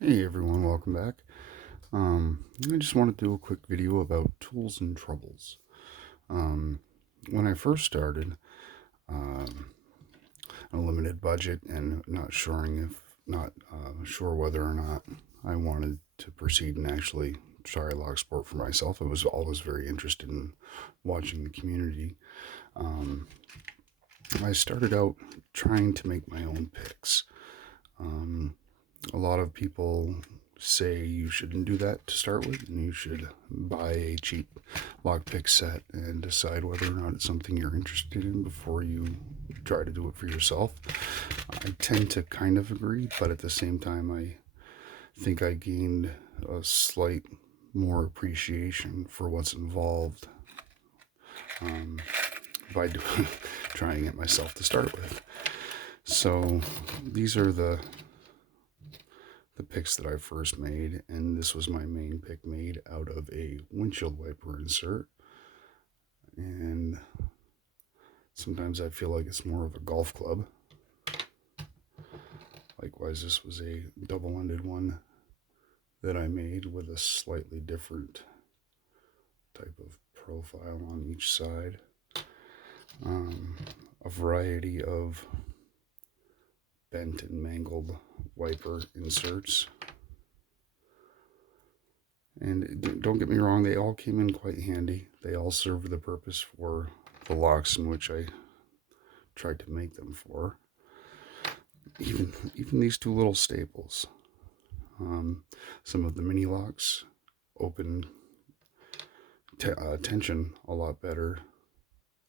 Hey everyone, welcome back. I just want to do a quick video about tools and troubles. Um, when I first started, um, a limited budget and not sure whether or not I wanted to proceed and actually try log sport for myself. I was always very interested in watching the community. Um, I started out trying to make my own picks. Um, a lot of people say you shouldn't do that to start with, and you should buy a cheap lockpick set and decide whether or not it's something you're interested in before you try to do it for yourself. I tend to kind of agree, but at the same time, I think I gained a slight more appreciation for what's involved um, by doing, trying it myself to start with. So these are the picks that I first made, and this was my main pick made out of a windshield wiper insert. And sometimes I feel like it's more of a golf club. Likewise, this was a double ended one that I made with a slightly different type of profile on each side. A variety of bent and mangled wiper inserts. And don't get me wrong, they all came in quite handy. They all serve the purpose for the locks in which I tried to make them for. Even these two little staples. Some of the mini locks open tension a lot better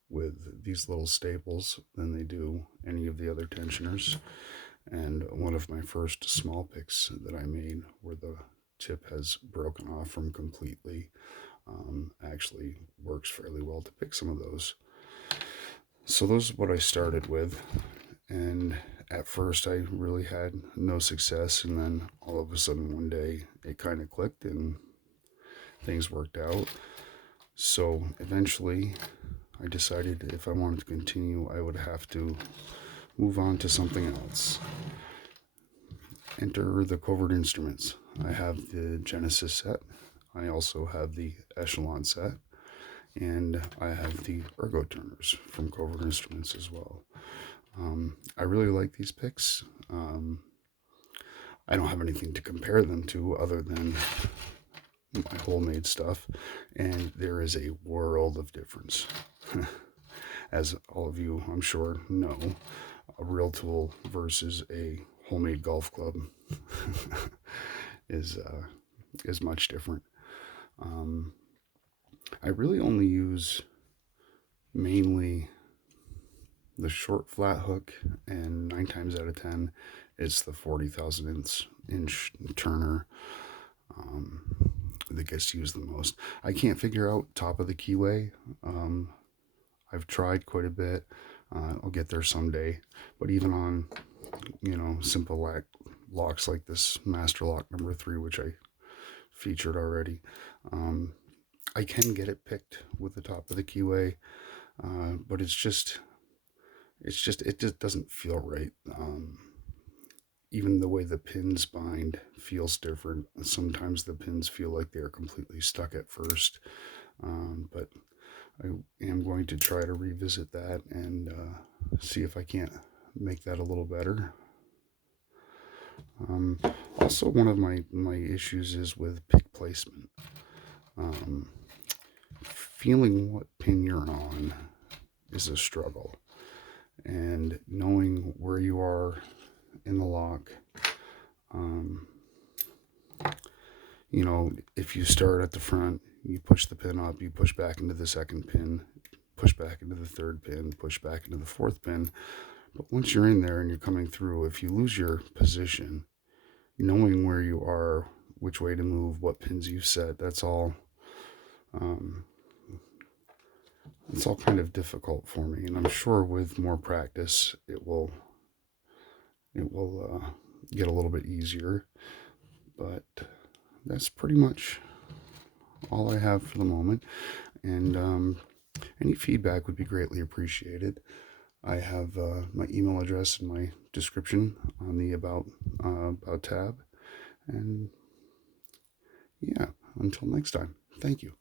with these little staples than they do any of the other tensioners. And one of my first small picks that I made where the tip has broken off from completely actually works fairly well to pick some of those. So those are what I started with. And at first, I really had no success. And then all of a sudden, one day, it kind of clicked and things worked out. So eventually, I decided if I wanted to continue, I would have to move on to something else. Enter the Covert Instruments. I have the Genesis set. I also have the Echelon set. And I have the Ergo Turners from Covert Instruments as well. I really like these picks. I don't have anything to compare them to other than my homemade stuff, and there is a world of difference. As all of you, I'm sure, know, a real tool versus a homemade golf club is is much different. Um, I really only use mainly the short flat hook, and 9 times out of 10, it's the 40,000 inch turner um, that gets used the most. I can't figure out top of the keyway. Um, I've tried quite a bit. I'll get there someday. But even on, simple locks like this Master Lock number 3, which I featured already, um, I can get it picked with the top of the keyway, but it just doesn't feel right. Even the way the pins bind feels different. Sometimes the pins feel like they're completely stuck at first, but I am going to try to revisit that and see if I can't make that a little better. Um, Also, one of my issues is with pick placement. Um, Feeling what pin you're on is a struggle, and knowing where you are in the lock. Um, if you start at the front, you push the pin up, you push back into the second pin, push back into the third pin, push back into the fourth pin. But once you're in there and you're coming through, if you lose your position, knowing where you are, which way to move, what pins you set, um, it's all kind of difficult for me. And I'm sure with more practice, it will get a little bit easier. But that's pretty much all I have for the moment. And any feedback would be greatly appreciated. I have my email address in my description on the about tab, And yeah, until next time, thank you.